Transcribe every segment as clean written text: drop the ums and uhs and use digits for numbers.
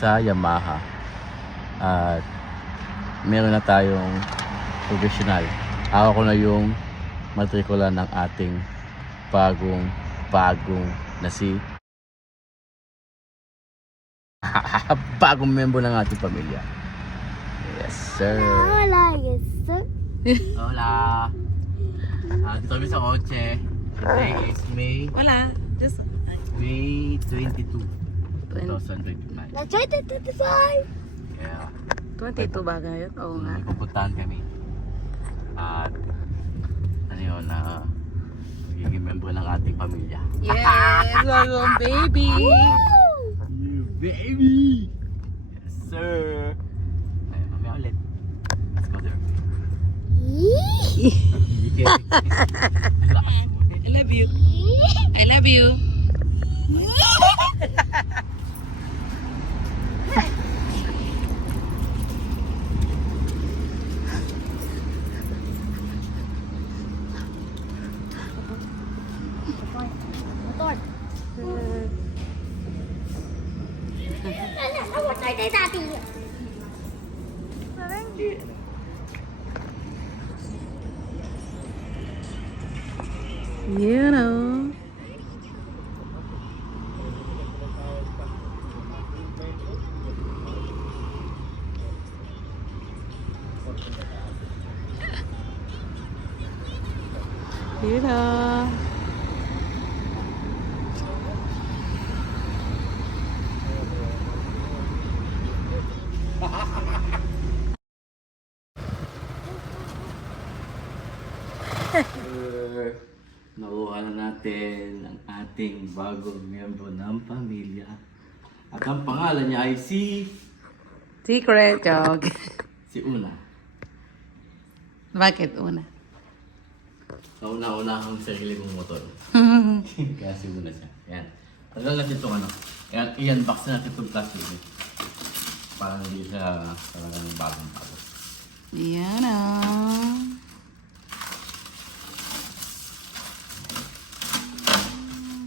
sa Yamaha. At meron na tayong professional. Ako ko na yung matrikula ng ating bagong na si bagong member ng ating pamilya. Yes, sir. Hola, yes, sir. Hola. Dito kami sa kotse. Today is May Just May 22, 2025. Let's try to 25. Kaya 22 ba ngayon? Oo nga. may pupuntahan kami. At ano yun, magiging member ng ating pamilya. Yes, welcome baby! You baby! Yes, sir! Ayun, mamaya ulit. Let's go there. I love you. I love you. Motor. Awat tayo tayo dati. You know. You know. Nakuha na natin ang ating bagong miyembro ng pamilya. At ang pangalan niya ay Secret joke. si Una. Bakit una? Kauna-una akong sarili mong motor. Kaya si Una siya. Ayan. Tagal natin itong ano. Ayan, i-unbox natin itong plastic. Parang hindi siya talagang bagong-bago. You know.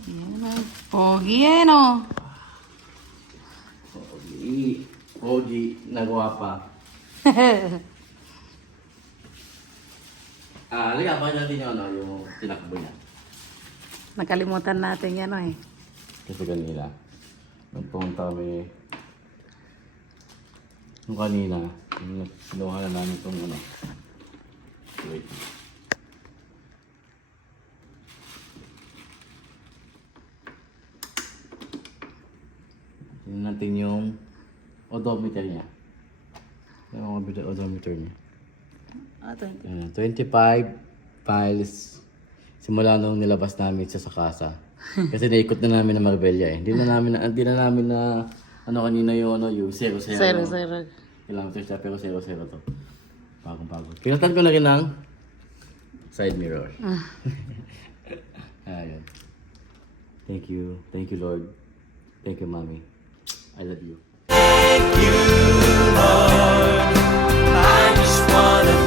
You know. Pogi eh, no? Pogi na guwapa. Liga pa natin yung ano, yung tinakbo niya. Nakalimutan natin yan, eh. Kasi kanina, nung pumunta kami, nung kanina, kinuha na namin itong ano. Wait. Tingnan natin yung odometer niya. Yung mga odometer niya. Ito. 25 miles simula nung nilabas namin siya sa kasa. Kasi naikot na namin na Marbella eh. Hindi na namin na ano kanina yung ano yung 0-0. Zero. Kilometers siya pero 0-0 to. Bagong-bago. Pinatan ko na rin ng side mirror. Ayun. Thank you. Thank you, Lord. Thank you, Mommy. I love you. Thank you, Lord. I just wanna